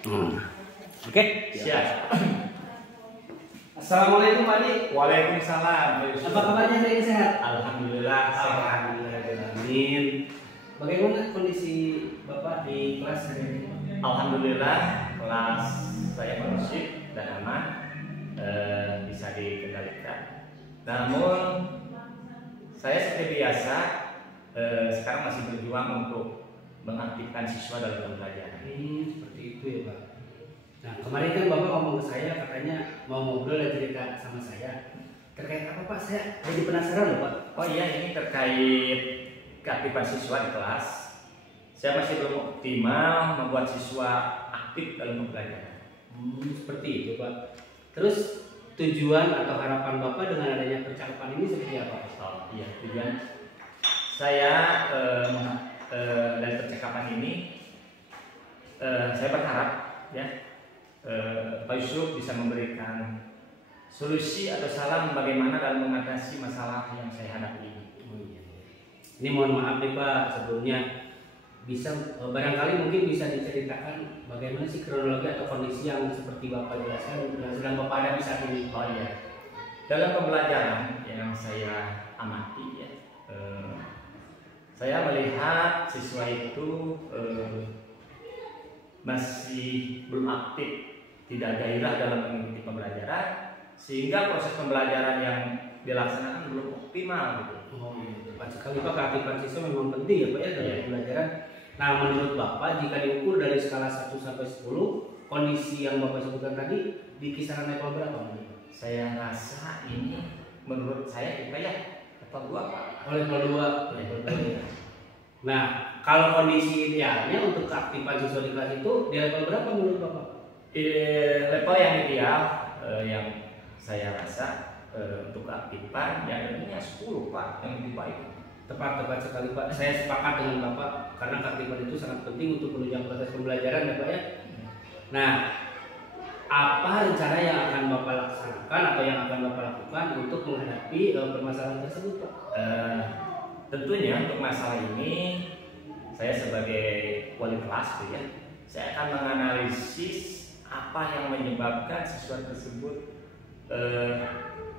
Oke, siap. Assalamualaikum Pak Adi. Waalaikumsalam. Apa kabarnya, hari ini sehat? Alhamdulillah sehat. Alhamdulillah. Bagaimana kondisi Bapak di kelas hari ini? Alhamdulillah kelas saya kondusif dan aman, bisa dikendalikan. Namun saya seperti biasa sekarang masih berjuang untuk mengaktifkan siswa dalam pembelajaran. Seperti itu ya Pak. Nah kemarin kan Bapak ngomong ke saya, katanya mau ngobrol dan cerita sama saya. Terkait apa Pak? Saya jadi penasaran loh Pak. Oh iya, ini terkait keaktifan siswa di kelas. Saya masih belum optimal membuat siswa aktif dalam pembelajaran. Seperti itu Pak. Terus tujuan atau harapan Bapak dengan adanya percakapan ini seperti apa? Oh iya, tujuan saya dari percakapan ini saya berharap ya Pak Yusuf bisa memberikan solusi atau saran bagaimana dalam mengatasi masalah yang saya hadapi ini. Ini mohon maaf nih Pak, sebelumnya bisa barangkali mungkin bisa diceritakan bagaimana sih kronologi atau kondisi yang seperti Bapak jelaskan yang sedang Bapak hadapi saat ini. Oh iya, dalam pembelajaran yang saya amati ya, saya melihat siswa itu masih belum aktif, tidak gairah dalam mengikuti pembelajaran, sehingga proses pembelajaran yang dilaksanakan belum optimal gitu. Oh iya, tepat sekali Pak, keaktifan siswa memang penting ya Pak ya dalam pembelajaran. Nah menurut Bapak jika diukur dari skala 1 sampai 10, kondisi yang Bapak sebutkan tadi di kisaran level berapa menurut Bapak? Saya rasa ini menurut saya kita ya level 2 Pak. Oh, level 2. Level 2 ya. Nah kalau kondisi idealnya untuk keaktifan siswa di kelas itu di level berapa menurut Bapak? Level yang ideal yang saya rasa untuk keaktifan yang ini 10 Pak, yang lebih baik. Tepat sekali Pak. Saya sepakat dengan Bapak karena keaktifan itu sangat penting untuk menunjang proses pembelajaran ya Pak ya. Nah, apa rencana yang akan Bapak laksanakan atau yang akan Bapak lakukan untuk menghadapi permasalahan tersebut Pak? Tentunya untuk masalah ini saya sebagai wali kelas ya, saya akan menganalisis apa yang menyebabkan siswa tersebut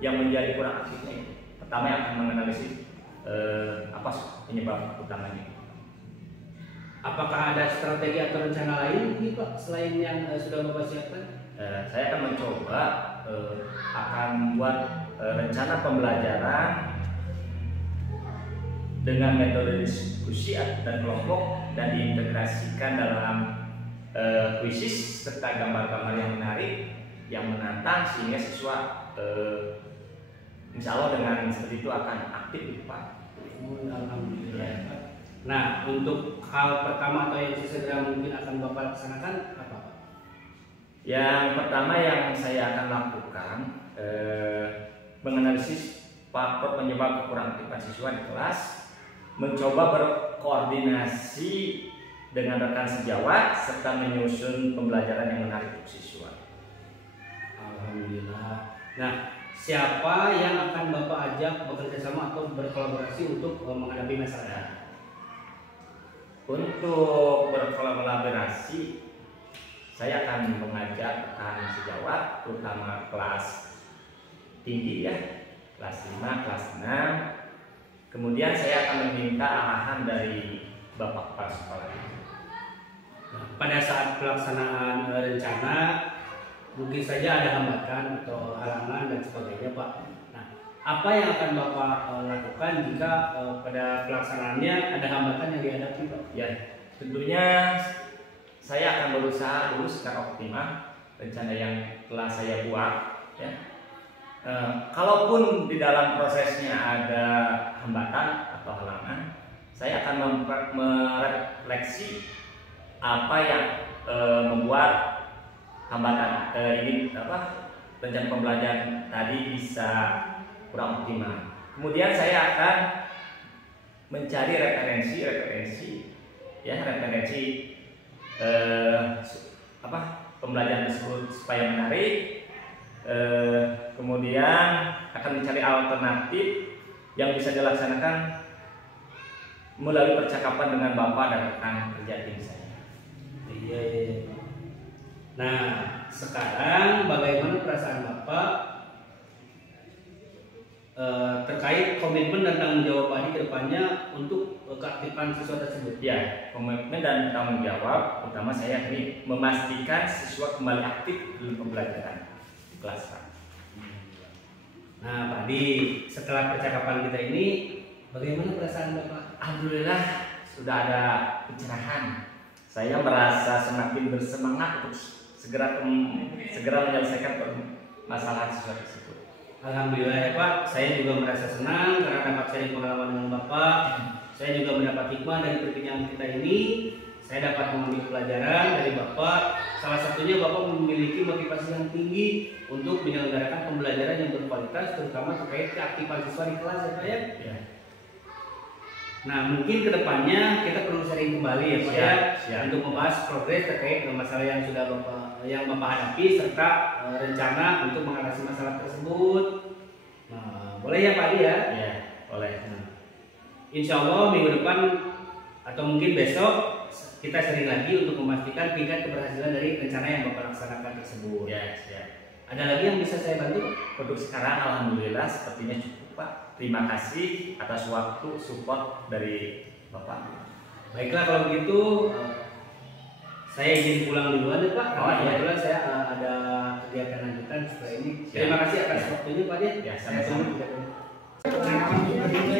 yang menjadi kurang aktifnya. Pertama yang akan menganalisis apa penyebab utamanya. Apakah ada strategi atau rencana lain nih Pak selain yang sudah Bapak siapkan? Saya akan mencoba akan membuat rencana pembelajaran dengan metode diskusi dan kelompok dan diintegrasikan dalam kuisis serta gambar-gambar yang menarik yang menantang sehingga siswa insya Allah dengan seperti itu akan aktif Pak. Alhamdulillah. Nah untuk hal pertama atau yang sesegera mungkin akan Bapak laksanakan apa Pak? Yang pertama yang saya akan lakukan menganalisis faktor penyebab kekurang aktifan siswa di kelas, mencoba berkoordinasi dengan rekan sejawat serta menyusun pembelajaran yang menarik untuk siswa. Alhamdulillah. Nah, siapa yang akan Bapak ajak bekerja sama atau berkolaborasi untuk menghadapi masalah? Untuk berkolaborasi, saya akan mengajak rekan sejawat, terutama kelas tinggi ya, kelas 5, kelas 6. Kemudian saya akan meminta arahan dari Bapak Kepala Sekolah. Nah, pada saat pelaksanaan rencana, mungkin saja ada hambatan atau halangan dan sebagainya Pak. Nah, apa yang akan Bapak lakukan jika pada pelaksanaannya ada hambatan yang dihadapi Pak? Ya, tentunya saya akan berusaha dulu secara optimal rencana yang telah saya buat. Ya. Kalaupun di dalam prosesnya ada hambatan atau halangan, saya akan merefleksi apa yang membuat hambatan ini rencana pembelajaran tadi bisa kurang optimal. Kemudian saya akan mencari referensi pembelajaran tersebut supaya menarik. Kemudian akan mencari alternatif yang bisa dilaksanakan melalui percakapan dengan Bapak dan rekan kerja tim saya. Iya. Nah, sekarang bagaimana perasaan Bapak terkait komitmen dan tanggung jawab Pak Adi ke depannya untuk keaktifan siswa tersebut? Ya, komitmen dan tanggung jawab utama saya ini memastikan siswa kembali aktif dalam pembelajaran di kelas, Pak. Nah, Pak Adi, setelah percakapan kita ini, bagaimana perasaan Bapak? Alhamdulillah sudah ada pencerahan. Saya merasa semakin bersemangat untuk segera menyelesaikan masalah siswa tersebut. Alhamdulillah ya Pak, saya juga merasa senang karena dapat sharing pengalaman dengan Bapak. Saya juga mendapat hikmah dari perbincangan kita ini. Saya dapat mengambil pelajaran dari Bapak. Salah satunya Bapak memiliki motivasi yang tinggi untuk menyelenggarakan pembelajaran yang berkualitas, terutama terkait keaktifan siswa di kelas ya Pak ya. Ya. Nah, mungkin kedepannya kita perlu sharing kembali ya Pak ya, untuk membahas progres terkait dengan masalah yang sudah Bapak hadapi serta rencana untuk mengatasi masalah tersebut. Nah, boleh ya Pak Adi ya? Ya, boleh. Nah, insya Allah minggu depan atau mungkin besok kita sharing lagi untuk memastikan tingkat keberhasilan dari rencana yang Bapak laksanakan tersebut. Ya, siap. Ada lagi yang bisa saya bantu? Untuk sekarang alhamdulillah sepertinya cukup, Pak. Terima kasih atas waktu support dari Bapak. Baiklah kalau begitu saya izin pulang duluan ya Pak. Kebetulan saya ada kegiatan lanjutan setelah ini. Terima kasih atas waktunya Pak ya. Ya, sama-sama.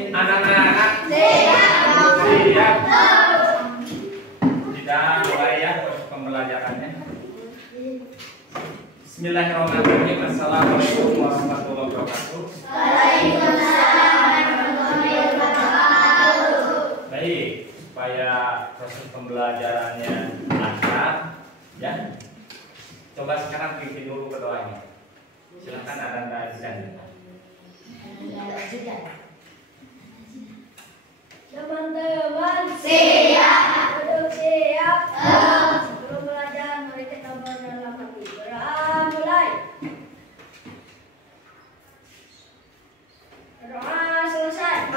Anak-anak siap. Kita mulai ya pembelajarannya. Bismillahirrahmanirrahim. Assalamualaikum warahmatullahi wabarakatuh. Baik, supaya proses pembelajarannya lancar, ya. Coba sekarang pimpin dulu keduanya. Silakan Anda lanjutkan. Teman-teman siap, duduk siap. Sebelum belajar mari kita berdalam hati. Mulai. Doa selesai.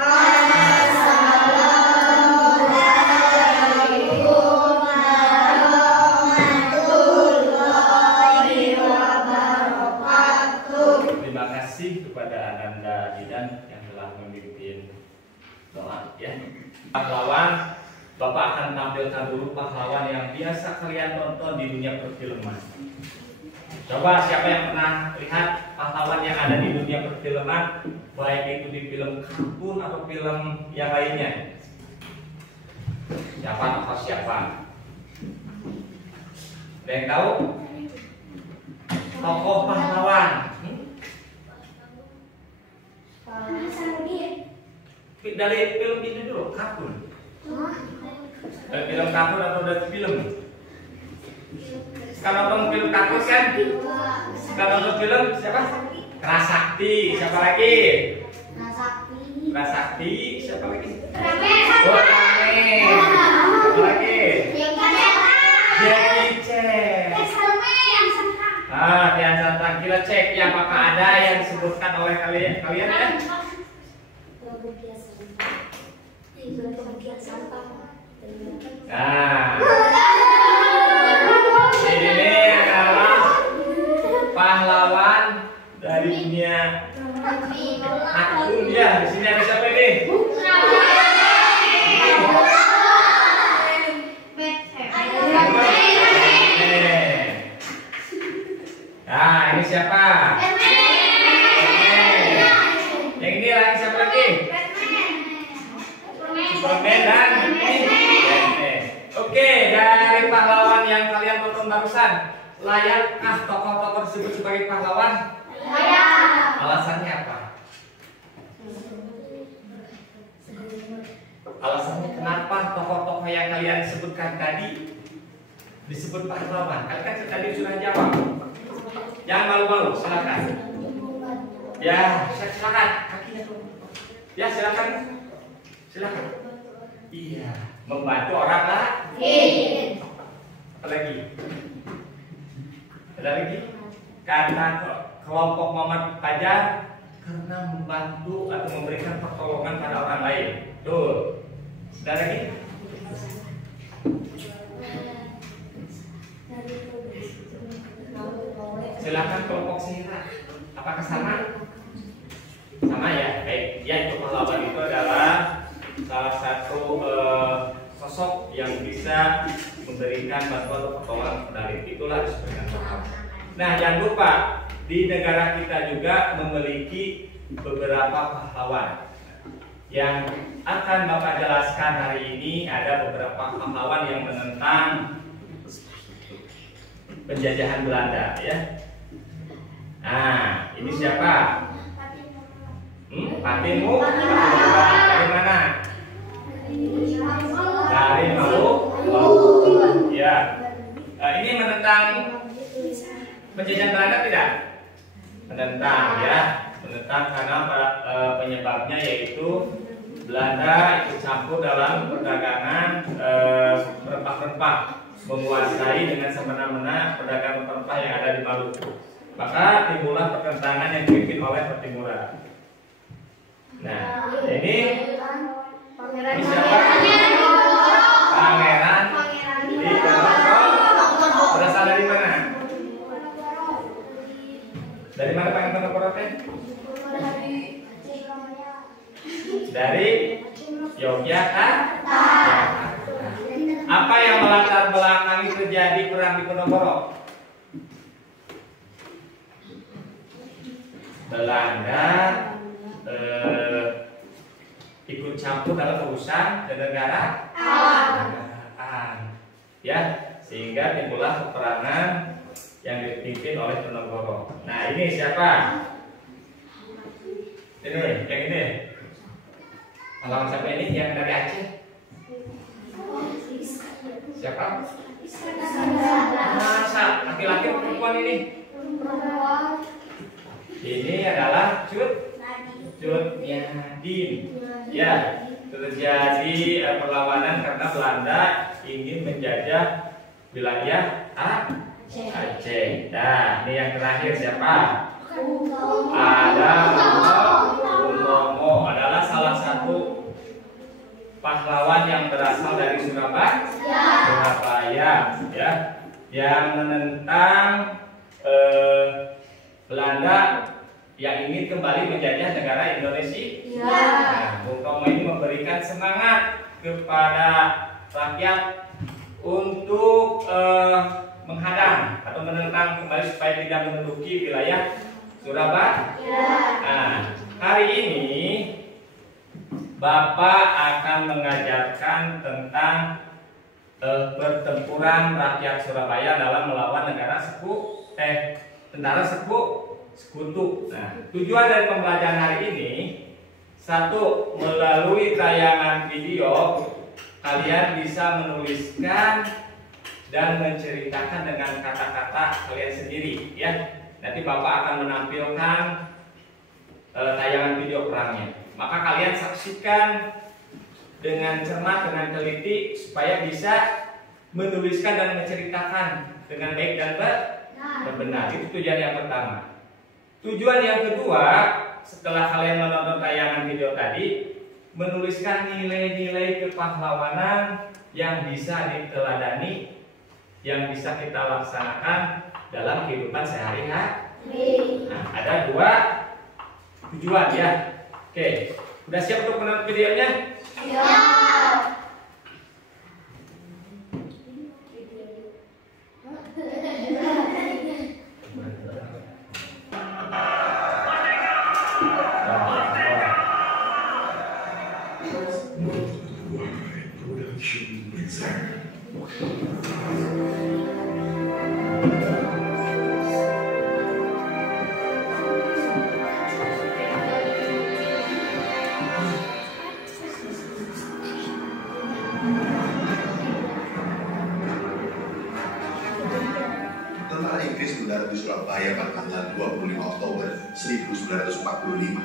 Terima kasih kepada Ananda Didan yang telah memimpin doa ya. Pahlawan, Bapak akan tampilkan dulu pahlawan yang biasa kalian tonton di dunia perfilman. Coba siapa yang pernah lihat pahlawan yang ada di dunia perfilman, baik itu di film kartun atau film yang lainnya? Siapa atau siapa? Ada yang tahu? Tokoh pahlawan. Dari film ini dulu, kartun. Dari film kartun atau dari film? Kalau nonton film kartun kan? Kalau nonton film siapa? Kerasakti. Siapa lagi? Kerasakti. Siapa lagi? Oh, Rame. Siapa lagi? Jackie Chan. Kian Santang. Kita cek ya apakah ada yang disebutkan oleh kalian ya? Nah, ini adalah pahlawan dari dunia kartun ya. Di sini ada siapa ini? Nah, ini siapa? Yang ini lagi siapa lagi? Superman dan Oke, dari pahlawan yang kalian tonton barusan, layakkah tokoh-tokoh disebut sebagai pahlawan? Layak. Alasannya apa? Alasannya kenapa tokoh-tokoh yang kalian sebutkan tadi disebut pahlawan? Kalian kan tadi sudah jawab. Yang malu-malu, silakan. Ya, silakan. Kakinya tuh. Ya, silakan. Silakan. Iya, membantu orang lain. Apa lagi? Ada lagi? Karena kelompok Muhammad Fajar karena membantu atau memberikan pertolongan pada orang lain. Tuh. Ada lagi? Silakan kelompok Sira. Apakah sama? Sama ya. Baik. Ya, itu pahlawan itu adalah salah satu sosok yang bisa memberikan bantuan atau pertolongan kepada itulah disebutkan pahlawan. Nah, jangan lupa di negara kita juga memiliki beberapa pahlawan. Yang akan Bapak jelaskan hari ini ada beberapa pahlawan yang menentang penjajahan Belanda ya. Nah, ini siapa? Patimu? Dari mana? Dari Maluku. Ya. Ini menentang penjajahan Belanda tidak? Menentang ya. Menentang karena penyebabnya yaitu Belanda ikut campur dalam perdagangan rempah-rempah, menguasai dengan semena-mena perdagangan rempah yang ada di Maluku. Maka timbullah pertentangan yang dipimpin oleh Pertimuran. Nah, ini siapa? Pangeran Diponegoro. Berasal dari mana? Dari mana Pangeran Diponegoro teh? Dari Yogyakarta. Apa yang melatar belakangi terjadi perang Diponegoro? Belanda ikut campur dalam urusan negara, ya, sehingga timbullah peperangan yang dipimpin oleh Diponegoro. Nah, ini siapa? Ini, yang ini. Pahlawan siapa ini? Yang dari Aceh? Siapa? Masa laki-laki atau perempuan ini? Ini adalah Cut Nyadin. Ya, terjadi perlawanan karena Belanda ingin menjajah wilayah Aceh. Nah, ini yang terakhir siapa? Ada Bung Tomo adalah salah satu pahlawan yang berasal dari Surabaya, ya, yang menentang Belanda yang ingin kembali menjajah negara Indonesia. Nah, Bung Tomo ini memberikan semangat kepada rakyat untuk menghadang atau menentang kembali supaya tidak menduduki wilayah Surabaya. Nah, hari ini Bapak akan mengajarkan tentang pertempuran rakyat Surabaya dalam melawan tentara sekutu. Nah, tujuan dari pembelajaran hari ini, satu, melalui tayangan video kalian bisa menuliskan dan menceritakan dengan kata-kata kalian sendiri, ya. Nanti Bapak akan menampilkan tayangan video perangnya. Maka kalian saksikan dengan cermat, dengan teliti supaya bisa menuliskan dan menceritakan dengan baik dan benar. Itu tujuan yang pertama. Tujuan yang kedua, setelah kalian menonton tayangan video tadi, menuliskan nilai-nilai kepahlawanan yang bisa diteladani, yang bisa kita laksanakan dalam kehidupan sehari-hari. Nah, ada dua tujuan ya. Oke, udah siap untuk menonton videonya? Ya. Tentara Inggris mendarat di Surabaya pada tanggal 25 Oktober 1945.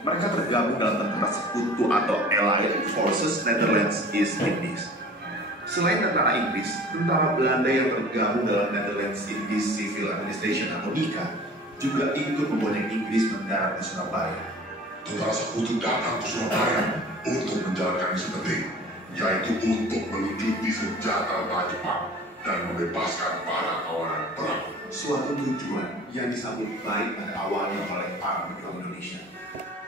Mereka tergabung dalam tentara sekutu atau Allied Forces Netherlands East Indies. Selain tentara Inggris, tentara Belanda yang tergabung dalam Netherlands Indies Civil Administration atau NICA juga ikut membonceng Inggris mendarat di Surabaya. Tentara sekutu datang ke Surabaya untuk menjalankan misi penting, yaitu untuk melucuti senjata Jepang dan membebaskan para tawanan perang. suatu tujuan yang disambut baik pada awalnya oleh para pejuang Indonesia.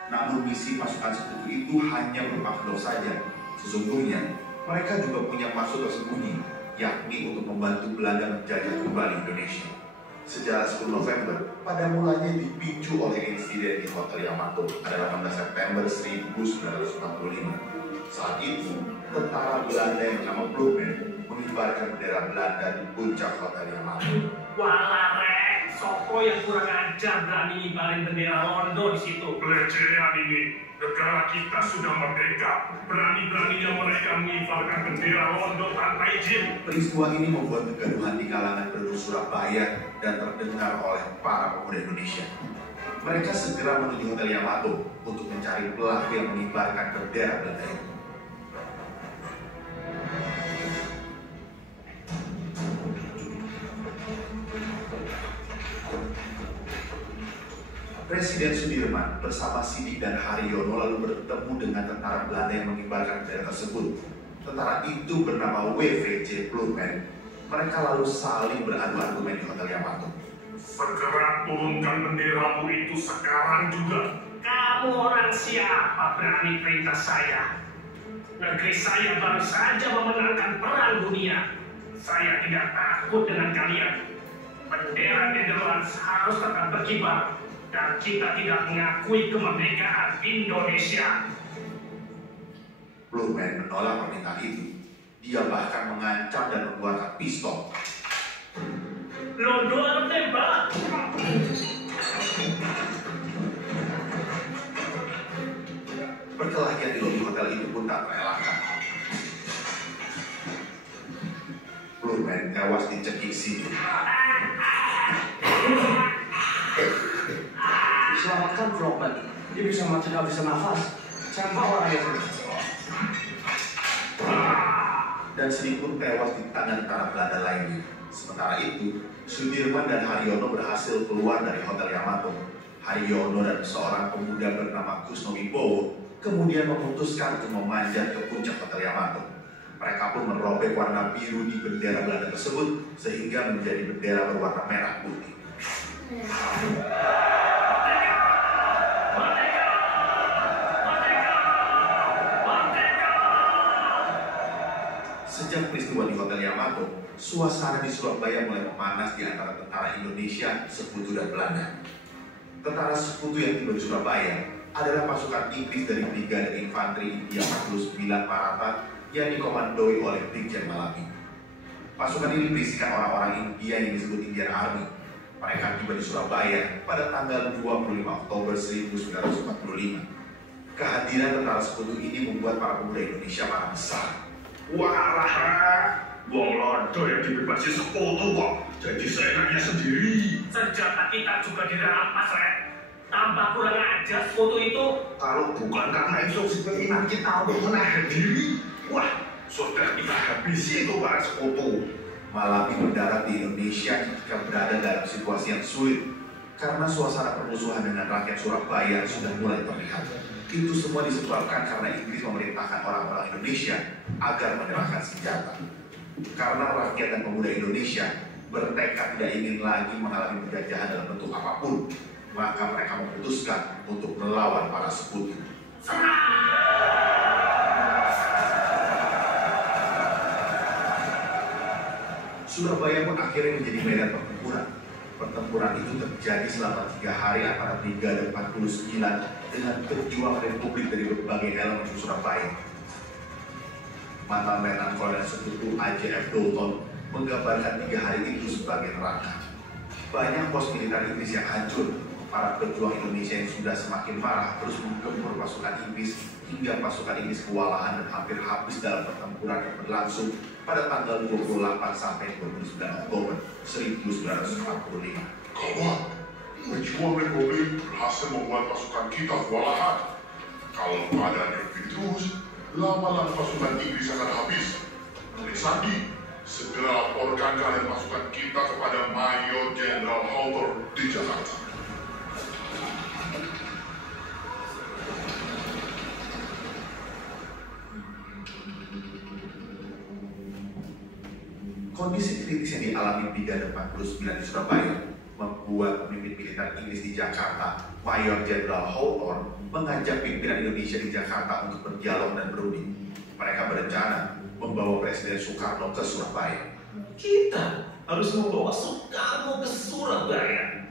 Namun misi pasukan sekutu itu hanya berupa kedok saja. Sesungguhnya, mereka juga punya maksud tersembunyi, yakni untuk membantu Belanda menjajah kembali Indonesia. Sejarah 10 November pada mulanya dipicu oleh insiden di Hotel Yamato pada 18 September 1945. Saat itu, tentara Belanda yang bernama Blumen mengibarkan bendera Belanda di puncak Hotel Yamato. Walah rek, Soko yang kurang ajar berani ngibarin bendera Londo di situ. Pelecehan ini, negara kita sudah merdeka. Berani-beraninya mereka mengibarkan bendera Londo tanpa izin. Peristiwa ini membuat kegaduhan di kalangan penduduk Surabaya dan terdengar oleh para pemuda Indonesia. Mereka segera menuju Hotel Yamato untuk mencari pelaku yang mengibarkan bendera Belanda itu. Presiden Sudirman bersama Sidik dan Haryono lalu bertemu dengan tentara Belanda yang mengibarkan bendera tersebut. Tentara itu bernama WVJ Blumen. Mereka lalu saling beradu argumen di Hotel Yamato. Segera turunkan benderamu itu sekarang juga. Kamu orang siapa berani perintah saya? Negeri saya baru saja memenangkan perang dunia. Saya tidak takut dengan kalian. Bendera Netherlands harus tetap berkibar. Dan kita tidak mengakui kemerdekaan Indonesia. Blumen menolak permintaan itu. Dia bahkan mengancam dan mengeluarkan pistol. Londo harus tembak. Perkelahian di lobi hotel itu pun tak terelakkan. Blumen tewas dicekik Sidik. Selamatkan Blumen, dia bisa mati nggak bisa nafas. Saya mau orang yang Dan Sidik pun tewas di tangan tentara Belanda lainnya. Sementara itu, Sudirman dan Haryono berhasil keluar dari Hotel Yamato. Haryono dan seorang pemuda bernama Kusno Wibowo kemudian memutuskan untuk memanjat ke puncak Hotel Yamato. Mereka pun merobek warna biru di bendera Belanda tersebut sehingga menjadi bendera berwarna merah putih. Sejak peristiwa di Hotel Yamato, suasana di Surabaya mulai memanas di antara tentara Indonesia, Sekutu dan Belanda. Tentara Sekutu yang tiba di Surabaya adalah pasukan Inggris dari Brigade Infanteri India 49 Maratha yang dikomandoi oleh Brigjen Malabi. Pasukan ini berisikan orang-orang India yang disebut Indian Army. Mereka tiba di Surabaya pada tanggal 25 Oktober 1945. Kehadiran tentara Sekutu ini membuat para pemuda Indonesia marah besar. Walah, wong Londo yang dibebasi Sekutu kok jadi seenaknya sendiri. Senjata kita juga dirampas, Rek. Tambah kurang ajar Sekutu itu. Kalau bukan karena instruksi pimpinan kita untuk menahan diri, wah, sudah kita habisi itu para Sekutu. Malabi mendarat di Indonesia ketika berada dalam situasi yang sulit karena suasana permusuhan dengan rakyat Surabaya sudah mulai terlihat. Itu semua disebabkan karena Inggris memerintahkan orang-orang Indonesia agar menyerahkan senjata. Karena rakyat dan pemuda Indonesia bertekad tidak ingin lagi mengalami penjajahan dalam bentuk apapun, maka mereka memutuskan untuk melawan para Sekutu. Surabaya pun akhirnya menjadi medan pertempuran. Pertempuran itu terjadi selama 3 hari antara Brigade 49 dengan pejuang Republik dari berbagai elemen Surabaya. Mantan Letnan Kolonel Sekutu A.J.F. Dalton menggambarkan 3 hari itu sebagai neraka. Banyak pos militer Inggris yang hancur. Para pejuang Indonesia yang sudah semakin marah terus menggempur pasukan Inggris hingga pasukan Inggris kewalahan dan hampir habis dalam pertempuran yang berlangsung pada tanggal 28 sampai 29 Oktober 1945. Gawat, pejuang Republik berhasil membuat pasukan kita kewalahan. Kalau keadaan begini terus, lama-lama pasukan Inggris akan habis. Oleh Sandi, segera laporkan kalian pasukan kita kepada Mayor Jenderal Hauter di Jakarta. Kondisi kritis yang dialami Brigade 49 di Surabaya membuat pemimpin militer Inggris di Jakarta, Mayor Jenderal Hawthorne, mengajak pimpinan Indonesia di Jakarta untuk berdialog dan berunding. Mereka berencana membawa Presiden Soekarno ke Surabaya. Kita harus membawa Soekarno ke Surabaya.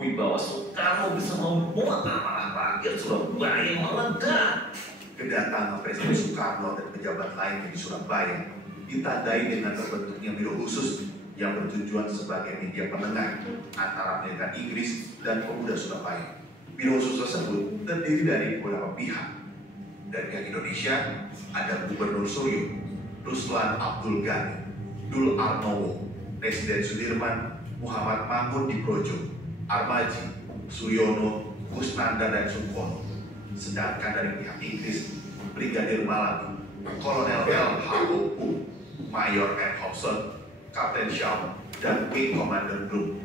Wibawa Soekarno bisa membuat amarah rakyat Surabaya meledak. Kedatangan Presiden Soekarno dan pejabat lainnya di Surabaya ditandai dengan terbentuknya biro khusus yang bertujuan sebagai media penengah antara militer Inggris dan pemuda Surabaya. Biro khusus tersebut terdiri dari beberapa pihak. Dari pihak Indonesia ada Gubernur Suryo, Ruslan Abdul Ghani, Dul Arnowo, Presiden Sudirman, Muhammad Mangundiprojo, Armaji, Suyono, Kusnanda, dan Sukono. Sedangkan dari pihak Inggris, Brigadir Malabi, Kolonel L. H.O.U., Mayor M. Hobson, Kapten Shaw, dan Wing Commander Bloom.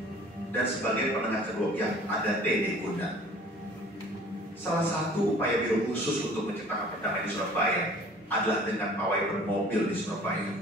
Dan sebagai penengah kedua pihak ada T.D. Kundan. Salah satu upaya biro khusus untuk menciptakan perdamaian di Surabaya adalah dengan pawai bermobil di Surabaya.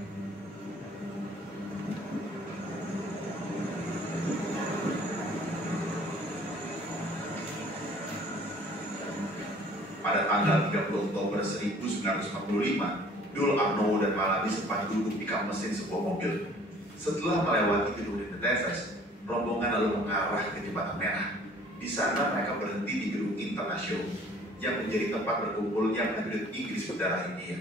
Pada tanggal 30 Oktober 1945, Dul Arnowo dan Malabi sempat duduk di kap mesin sebuah mobil. Setelah melewati gedung The Tevez, rombongan lalu mengarah ke Jembatan Merah. Di sana mereka berhenti di gedung Internasional yang menjadi tempat berkumpulnya prajurit Inggris berdarah India.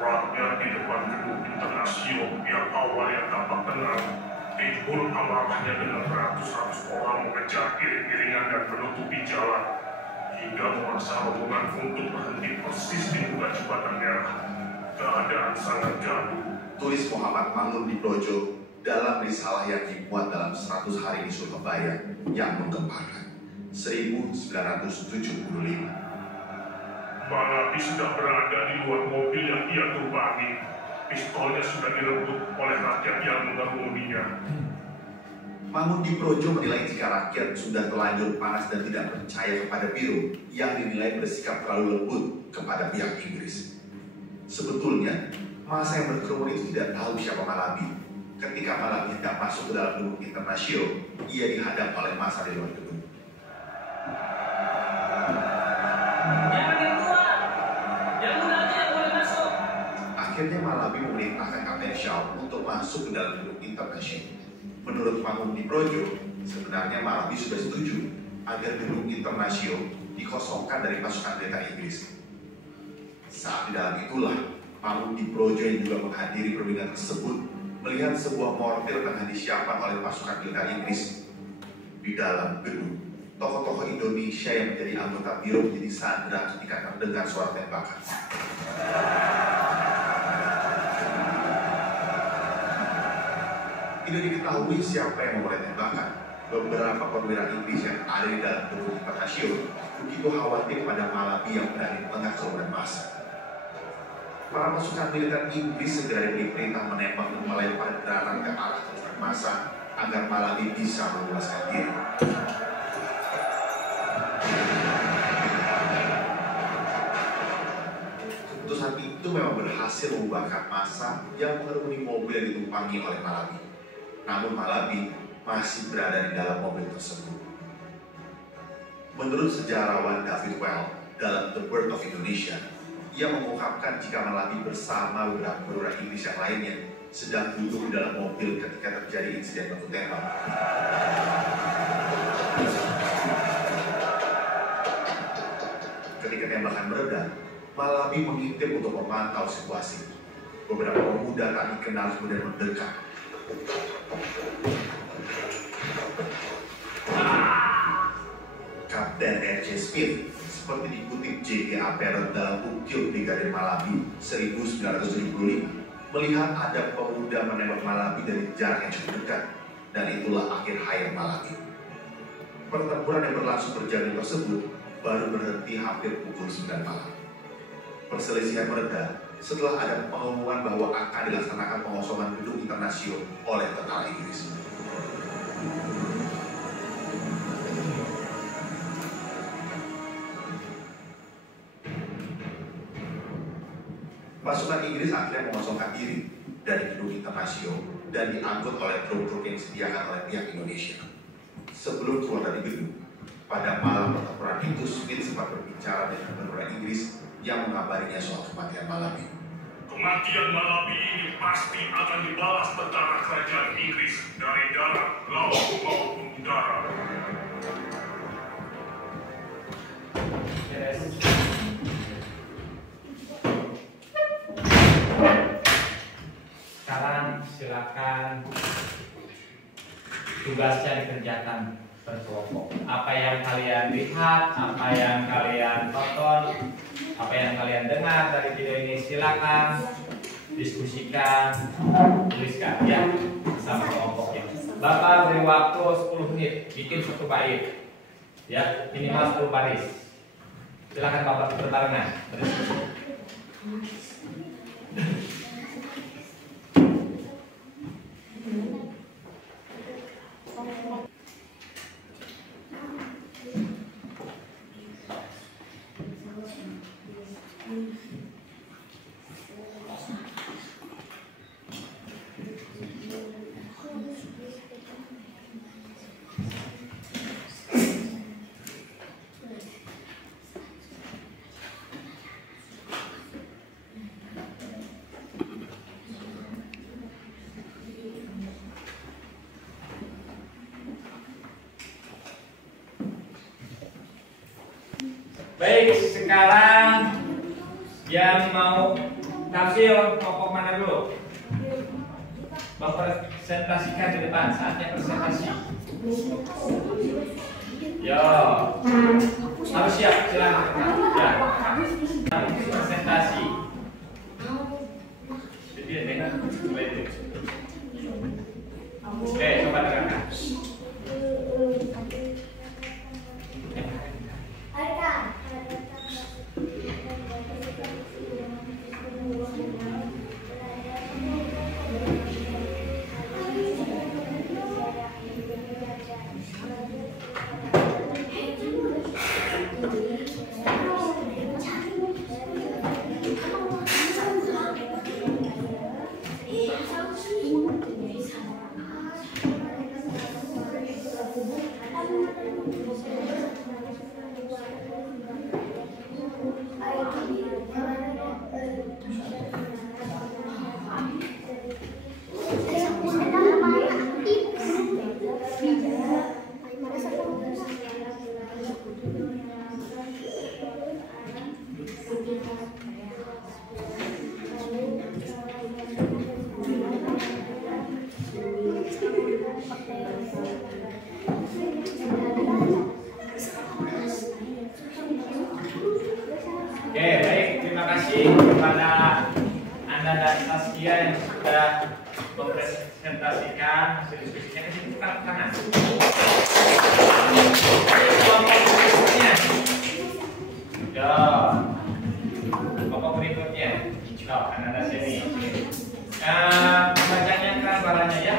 Rakyat di depan gedung Internasional yang awalnya tampak tenang, timbul amarahnya dengan ratus-ratus orang mengejar iring-iringan dan menutupi jalan, hingga memaksa rombongan untuk berhenti persis di muka Jembatan Merah. Keadaan sangat gaduh. Tulis Muhammad Mangundiprojo dalam risalah yang dimuat dalam 100 hari di Surabaya yang menggemparkan 1975. Malabi sudah berada di luar mobil yang ia tumpangi. Pistolnya sudah direbut oleh rakyat yang mengerumuninya. Mangundiprojo menilai jika rakyat sudah terlanjur panas dan tidak percaya kepada biro yang dinilai bersikap terlalu lembut kepada pihak Inggris. Sebetulnya, masa yang berkerumun itu tidak tahu siapa Malabi. Ketika Malabi hendak masuk ke dalam gedung Internasional, ia dihadang oleh massa di luar gedung. Jangan keluar, yang muda aja yang boleh masuk. Akhirnya Malabi memerintahkan Kapten Shaw untuk masuk ke dalam gedung Internasional. Menurut Mangundiprojo, sebenarnya Malabi sudah setuju agar gedung Internasional dikosongkan dari pasukan militer Inggris. Saat di dalam itulah, Mangundiprojo yang juga menghadiri perbincangan tersebut melihat sebuah mortir tengah disiapkan oleh pasukan militer Inggris. Di dalam gedung, tokoh-tokoh Indonesia yang menjadi anggota biro menjadi sandra ketika terdengar suara tembakan. Tidak diketahui siapa yang memulai tembakan. Beberapa perwira Inggris yang ada di dalam gedung Internasional begitu khawatir pada Malabi yang berada di tengah kerumunan massa. Para pasukan militer Inggris segera diberi perintah menembak dan melempar granat ke arah kerumunan massa agar Malabi bisa melepaskan diri. Keputusan itu memang berhasil membubarkan massa yang mengerumuni mobil yang ditumpangi oleh Malabi. Namun Malabi masih berada di dalam mobil tersebut. Menurut sejarawan David Well dalam The Birth of Indonesia, ia mengungkapkan jika Malabi bersama beberapa perwira Inggris yang lainnya sedang duduk di dalam mobil ketika terjadi insiden baku tembak. Ketika tembakan mereda, Malabi mengintip untuk memantau situasi. Beberapa pemuda tak dikenal kemudian mendekat. Kapten R.C. Smith, seperti dikutip J.K. Apparent dalam Ukil Brigadir Malabi 1975, melihat ada pemuda menembak Malabi dari jarak yang cukup dekat, dan itulah akhir hayat Malabi. Pertempuran yang berlangsung berjam tersebut baru berhenti hampir pukul 9 malam. Perselisihan mereda setelah ada pengumuman bahwa akan dilaksanakan pengosongan gedung Internasional oleh tentara Inggris. Pasukan Inggris akhirnya mengosongkan diri, dari gedung Internasio dan diangkut oleh truk-truk yang disediakan oleh pihak Indonesia. Sebelum keluar dari gedung, pada malam pertempuran itu Smith sempat berbicara dengan perwira Inggris yang mengabarinya soal kematian Malabi. Kematian Malabi ini pasti akan dibalas tentara kerajaan Inggris dari darat, laut maupun udara. Sekarang silakan tugasnya dikerjakan berkelompok. Apa yang kalian lihat, apa yang kalian tonton, apa yang kalian dengar dari video ini, silakan diskusikan, tuliskan ya sama kelompoknya. Bapak beri waktu 10 menit bikin satu bait ya, minimal 10 baris. Silakan Bapak berbarengan berdiskusi. Baik, sekarang yang mau tampil kelompok mana dulu? Presentasikan di depan, saatnya presentasi. Yo, harus siap, silakan. Ya, presentasi. Oke, coba dengarkan. Oke, baik. Terima kasih kepada Anda dan Saskia yang sudah mempresentasikan hasil diskusinya. Kasih tepuk tangan. Kelompok berikutnya. Ya. Kelompok berikutnya. Oh, Anda sini. Bacanya keras suaranya ya.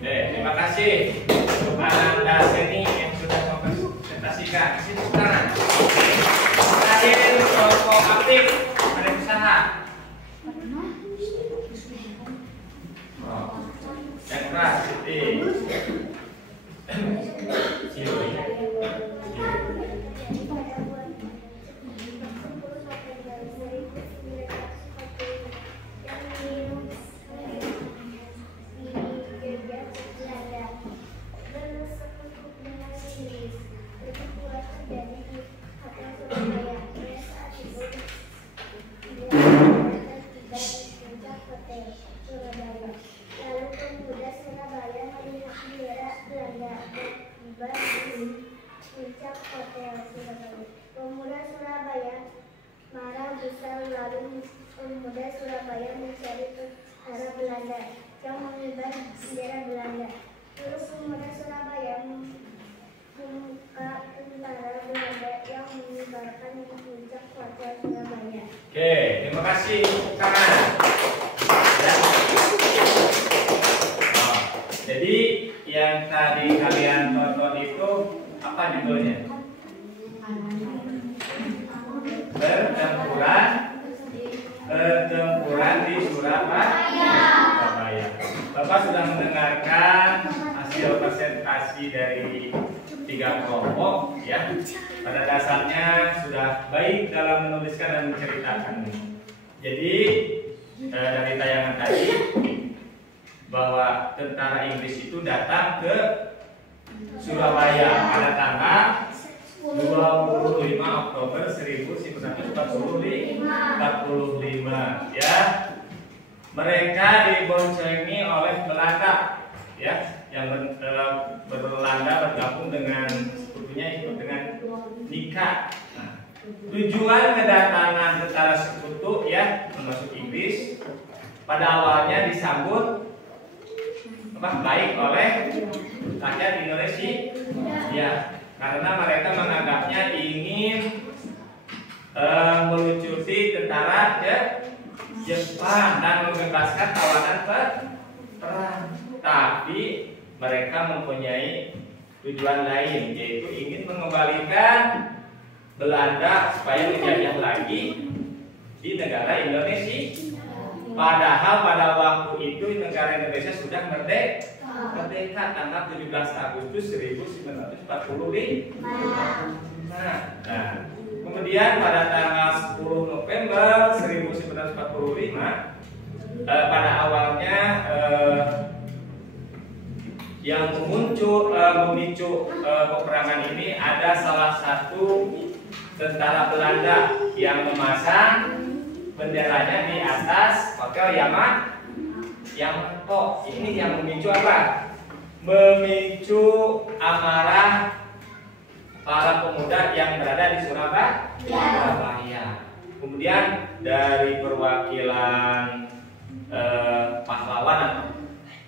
Terima kasih Anda Seni yang sudah mempresentasikan. Sini sekarang. Terakhir kelompok aktif dari usaha. Yang keras, Siti. marah besar lalu pemuda Surabaya mencari tentara Belanda yang mengibar bendera Belanda. Lalu pemuda Surabaya membuka tentara Belanda yang mengibarkan di puncak kota Surabaya. Oke, terima kasih kawan. Ya. Oh, jadi yang tadi kalian tonton itu apa judulnya? Pertempuran di Surabaya. Bapak sudah mendengarkan hasil presentasi dari 3 kelompok, ya. Pada dasarnya sudah baik dalam menuliskan dan menceritakan. Jadi dari tayangan tadi bahwa tentara Inggris itu datang ke Surabaya pada tanggal 25 Oktober 1945, ya. Mereka diboncengi oleh Belanda, ya, yang Belanda bergabung dengan sekutunya ikut dengan Nika. Nah, tujuan kedatangan tentara sekutu, ya, termasuk Inggris, pada awalnya disambut baik oleh rakyat Indonesia, ya, karena mereka menganggapnya ingin melucuti tentara Jepang dan membebaskan tawanan perang. Tapi mereka mempunyai tujuan lain, yaitu ingin mengembalikan Belanda supaya menjajah lagi di negara Indonesia. Padahal pada waktu itu negara Indonesia sudah merdeka tanggal 17 Agustus 1945. Nah, kemudian pada tanggal 10 November 1945, pada awalnya yang memicu peperangan ini ada salah satu tentara Belanda yang memasang benderanya di atas Hotel Yamato. Ini yang memicu apa? Memicu amarah para pemuda yang berada di Surabaya. Kemudian dari perwakilan pahlawan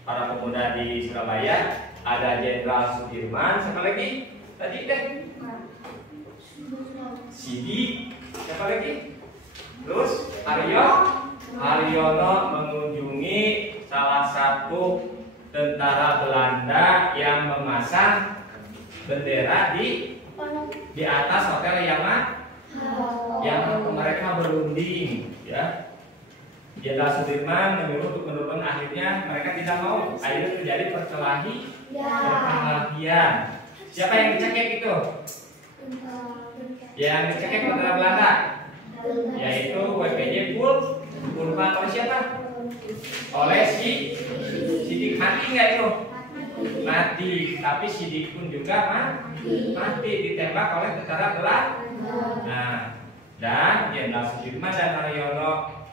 para pemuda di Surabaya ada Jenderal Sudirman, siapa lagi? Tadi deh. Sidik, siapa lagi? Terus Haryono mengunjungi salah satu tentara Belanda yang memasang bendera di atas Hotel Yamato, yang mereka berunding, ya. Jenderal Sudirman menyuruh untuk menurun, akhirnya mereka tidak mau. Akhirnya terjadi perkelahian. Siapa yang dicekik itu? Yang dicekik tentara Belanda, yaitu WPJ Pulvan oleh siapa? Oleh Sidik. Mati nggak itu? Mati. Tapi Sidik pun juga mati ditembak oleh tentara Belanda. Nah, dan Jenderal Sudirman dan Haryono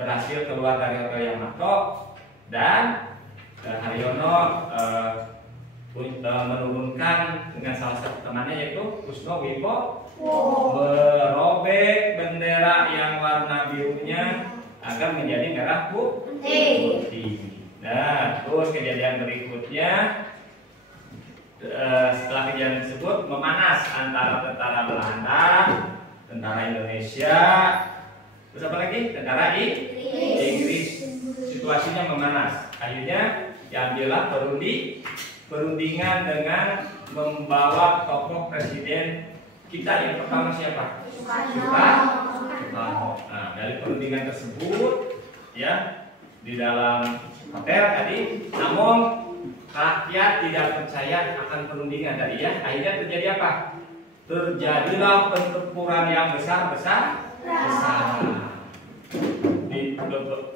berhasil keluar dari Hotel Yamato, dan Haryono menurunkan dengan salah satu temannya yaitu Kusno Wipo, merobek bendera yang warna birunya agar menjadi merah putih. Nah, terus kejadian berikutnya, setelah kejadian tersebut memanas antara tentara Belanda, tentara Indonesia, terus apa lagi? Tentara Inggris. Situasinya memanas. Akhirnya diambillah perundingan dengan membawa tokoh presiden kita yang pertama siapa? Soekarno. Nah, dari perundingan tersebut, ya, di dalam hotel tadi, namun rakyat tidak percaya akan perundingan tadi, ya. Akhirnya terjadi apa? Terjadilah pertempuran yang besar.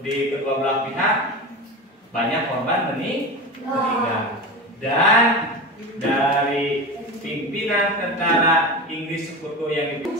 Di kedua belah pihak banyak korban meninggal, dan dari pimpinan tentara Inggris sekutu yang itu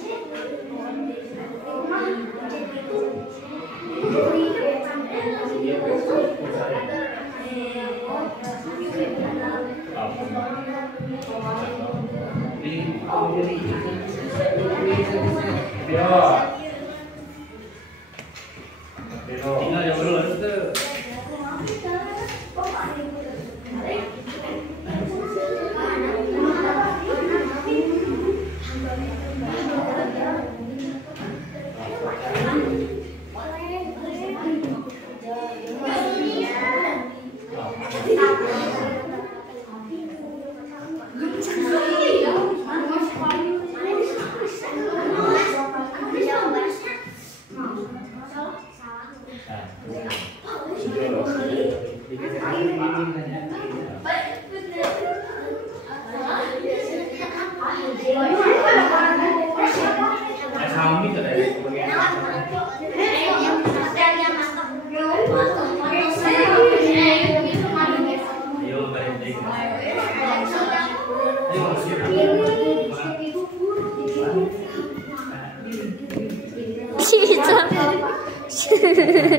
Kita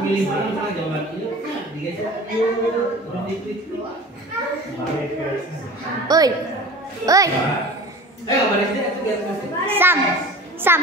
pilih mana jawaban itu? Oi. Oi. Ayo balik dia itu biar masuk. Sam. Sam.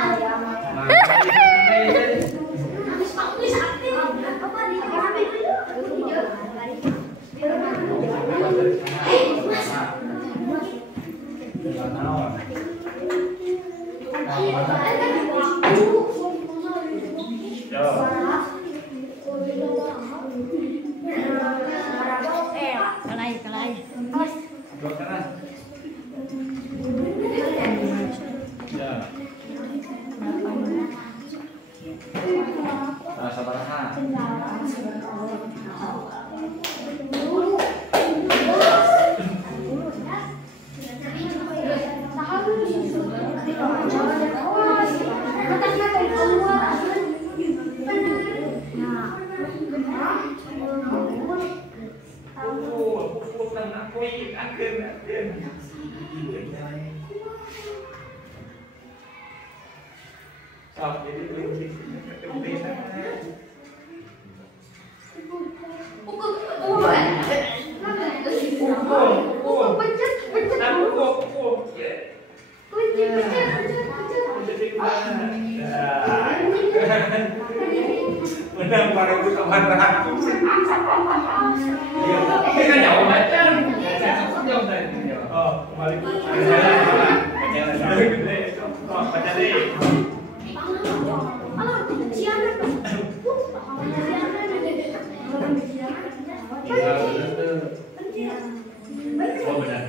Menang 2.900. Ini kan jauh aja. Oh, kembali. Baca deh. Oh benar.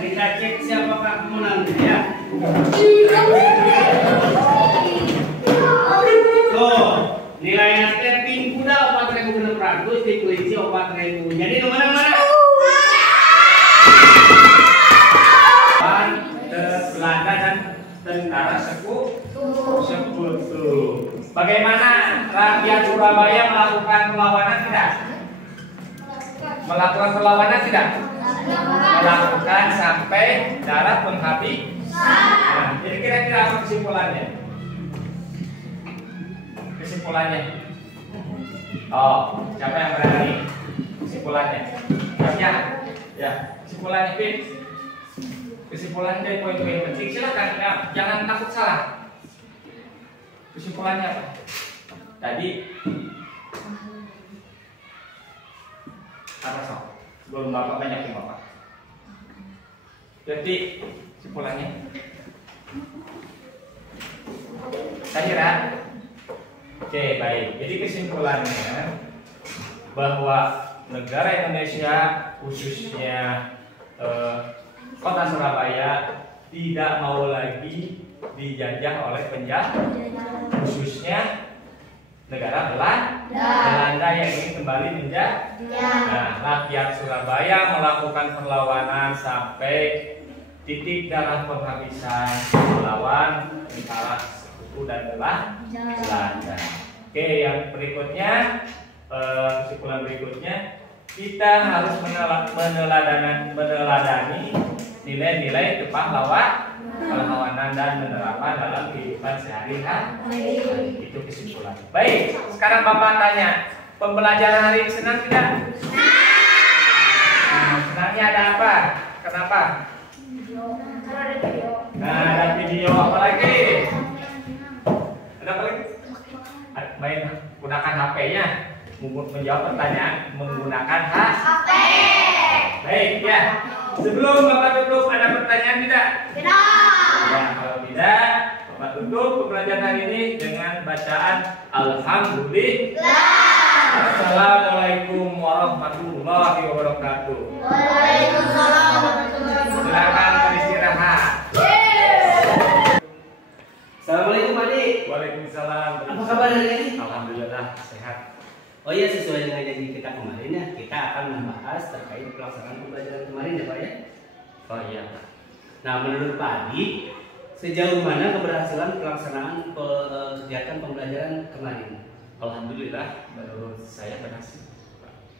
Kita cek siapakah pemenang ya. Tuh, nilainya pin kuda 4.600, di kelinci 4.000. Jadi mana? Belanda dan tentara sekutu. Bagaimana rakyat Surabaya melakukan perlawanan tidak? Melakukan perlawanan tidak? Melakukan sampai darat penghabisan. Nah, jadi kira-kira apa kesimpulannya? Oh, siapa yang berani? Kesimpulannya. Siapnya? Ya, kesimpulannya Pin. Kesimpulannya dari poin-poin penting. Silakan ya, jangan takut salah. Kesimpulannya apa? Tadi apa sok? Sebelum Bapak banyakin Bapak. Jadi kesimpulannya Syahira. Oke, baik. Jadi kesimpulannya bahwa negara Indonesia khususnya Kota Surabaya tidak mau lagi dijajah oleh penjajah, khususnya negara Belanda yang ingin kembali menjajah. Nah, rakyat Surabaya melakukan perlawanan sampai titik darah penghabisan melawan tentara sekutu dan Belanda. Oke, yang berikutnya kesimpulan berikutnya, kita harus meneladani nilai-nilai kepahlawanan dan menerapkan dalam kehidupan sehari-hari. Itu kesimpulan. Baik, sekarang Bapak tanya, pembelajaran hari ini senang tidak? Senangnya ada apa? Kenapa? Nah, ada video. Apa lagi? Ada apa lagi? Main gunakan HP-nya. Menjawab pertanyaan menggunakan HP. Baik ya. Sebelum Bapak tutup, ada pertanyaan tidak? Tidak. Ya, kalau tidak, Bapak tutup pembelajaran hari ini dengan bacaan Alhamdulillah. Assalamualaikum warahmatullahi wabarakatuh. Waalaikumsalam warahmatullahi wabarakatuh. Silakan beristirahat. Assalamualaikum Pak Adi. Waalaikumsalam. Apa kabar hari ini? Alhamdulillah sehat. Oh iya, sesuai dengan janji kita kemarin ya, kita akan membahas terkait pelaksanaan pembelajaran kemarin ya Pak ya. Oh iya Pak. Nah, menurut Pak Adi, sejauh mana keberhasilan pelaksanaan kegiatan pembelajaran kemarin? Alhamdulillah, menurut saya berhasil.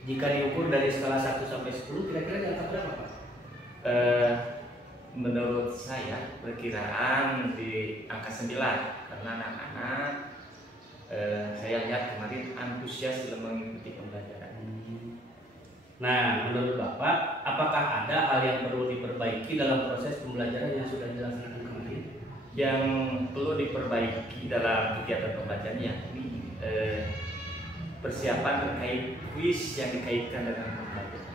Jika diukur dari skala 1 sampai 10, kira-kira di angka berapa Pak? Menurut saya perkiraan di angka 9 karena anak-anak saya lihat kemarin antusias dalam mengikuti pembelajaran. Nah, menurut Bapak, apakah ada hal yang perlu diperbaiki dalam proses pembelajaran yang sudah dilaksanakan kemarin? Yang perlu diperbaiki dalam kegiatan pembelajaran yakni persiapan terkait kuis yang dikaitkan dengan pembelajaran.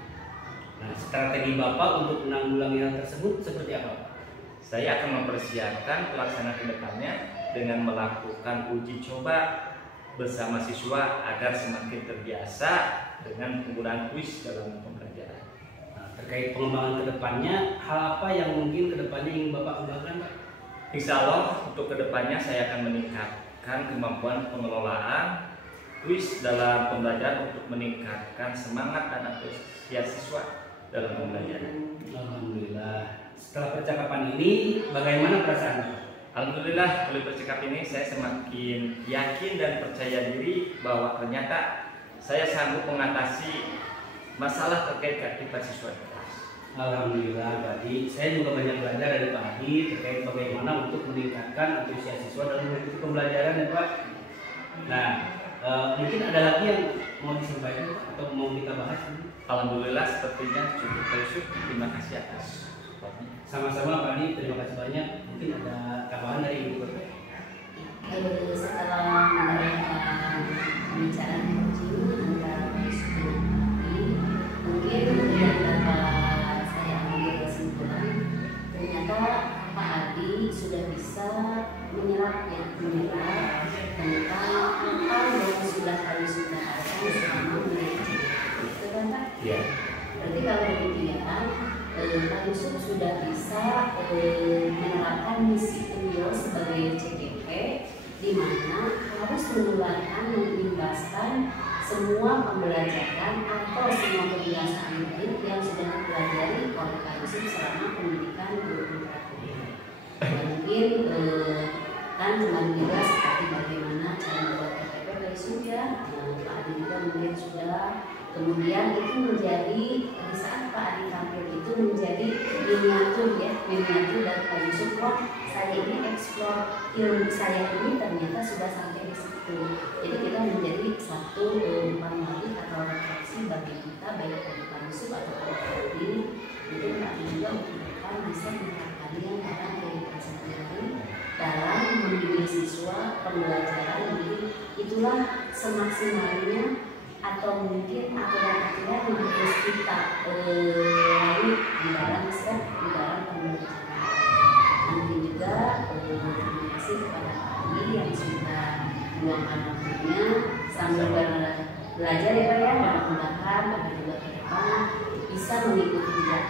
Nah, strategi Bapak untuk menanggulangi hal tersebut seperti apa? Saya akan mempersiapkan pelaksanaan kedepannya dengan melakukan uji coba bersama siswa agar semakin terbiasa dengan penggunaan kuis dalam pembelajaran. Nah, terkait pengembangan kedepannya, hal apa yang mungkin kedepannya ingin Bapak kembangkan Pak? Insya Allah untuk kedepannya saya akan meningkatkan kemampuan pengelolaan kuis dalam pembelajaran untuk meningkatkan semangat dan antusias siswa dalam pembelajaran. Alhamdulillah. Setelah percakapan ini, bagaimana perasaan Bapak? Alhamdulillah, oleh percakapan ini saya semakin yakin dan percaya diri bahwa ternyata saya sanggup mengatasi masalah terkait keaktifan siswa. Alhamdulillah Pak Adi, saya juga banyak belajar dari Pak Adi terkait bagaimana untuk meningkatkan antusias siswa dalam mengikuti pembelajaran ya Pak. Nah, mungkin ada lagi yang mau disampaikan atau mau kita bahas? Alhamdulillah sepertinya cukup Yusuf. Terima kasih atas supportnya. Sama-sama Pak Adi, terima kasih banyak. Mungkin ada tambahan dari Ibu Bapak. Setelah mendengarkan pembicaraan yang antara Yusuf dan Adi, mungkin yang dapat saya ambil kesimpulan, ternyata Pak Adi sudah bisa menyerap tentang apa yang sudah kami suarakan selama menjadi itu kan Pak? Iya. Berarti kalau demikian Pak Yusuf sudah bisa menerapkan misi beliau sebagai CGP, di mana harus menularkan mengimbaskan semua pembelajaran atau semua kebiasaan baik yang sudah dipelajari oleh Pak Yusuf selama pendidikan guru prakuliah. Mungkin kan kemarin juga seperti bagaimana cara membuat KTP Pak Yusuf ya, Pak Adi juga mungkin sudah. Kemudian itu menjadi di saat Pak Adi tampil itu menjadi miniatur dari Pak Yusuf. Wah, saya ini eksplor ilmu saya ini ternyata sudah sampai di situ. Jadi kita menjadi satu panorama atau refleksi bagi kita baik dari Pak Yusuf atau Pak Adi. Itu kami juga untuk depan bisa menerapkannya dalam kehidupan sehari-hari dalam membimbing siswa pembelajaran. Jadi itulah semaksimalnya atau mungkin aturan-aturan yang harus kita lalui di dalam pembelajaran. Mungkin juga terima kasih kepada Pak Adi yang sudah meluangkan waktunya sambil belajar ya Pak ya, mudah-mudahan pada juga ke depan bisa mengikuti jejak